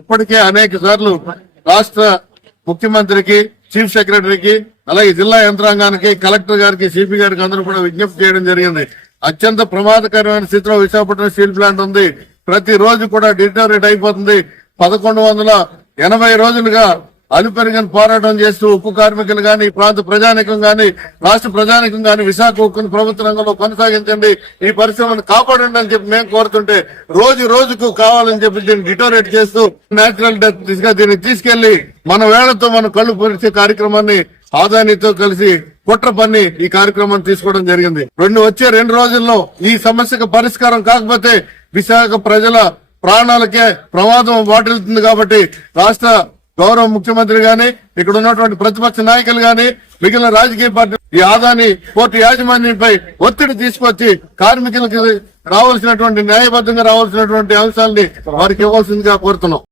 ఇప్పటికే అనేక సార్లు రాష్ట్ర ముఖ్యమంత్రికి, చీఫ్ సెక్రటరీకి, అలాగే జిల్లా యంత్రాంగానికి, కలెక్టర్ గారికి, సిపి గారికి అందరూ కూడా విజ్ఞప్తి చేయడం జరిగింది. అత్యంత ప్రమాదకరమైన స్థితిలో విశాఖపట్నం స్టీల్ ప్లాంట్ ఉంది. ప్రతి రోజు కూడా డిటోరేట్ అయిపోతుంది. 1180 రోజులుగా అలుపెరుగని పోరాటం చేస్తూ ఉక్కు కార్మికులు గాని, ప్రాంత ప్రజానికం గాని, రాష్ట్ర ప్రజానికం గాని విశాఖ ఉక్కును ప్రభుత్వ రంగంలో కొనసాగించండి, ఈ పరిశ్రమను కాపాడండి అని చెప్పి మేము కోరుతుంటే రోజు రోజుకు కావాలని చెప్పి దీన్ని డిటోరేట్ చేస్తూ నేచురల్ డెత్ దిశగా దీన్ని తీసుకెళ్లి మన వేళ్లతో మన కళ్ళు పొరిచే కార్యక్రమాన్ని ఆదానితో కలిసి కుట్ర పన్ని ఈ కార్యక్రమాన్ని తీసుకోవడం జరిగింది. వచ్చే 2 రోజుల్లో ఈ సమస్యకు పరిష్కారం కాకపోతే విశాఖ ప్రజల ప్రాణాలకే ప్రమాదం వాటిల్లుతుంది. కాబట్టి రాష్ట్ర గౌరవ ముఖ్యమంత్రి గాని, ఇక్కడ ఉన్నటువంటి ప్రతిపక్ష నాయకులు గాని, మిగిలిన రాజకీయ పార్టీ ఈ ఆదాని పోర్టు యాజమాన్యంపై ఒత్తిడి తీసుకొచ్చి కార్మికులకు రావాల్సినటువంటి న్యాయబద్ధంగా రావాల్సినటువంటి అంశాలని వారికి ఇవ్వాల్సిందిగా కోరుతున్నాం.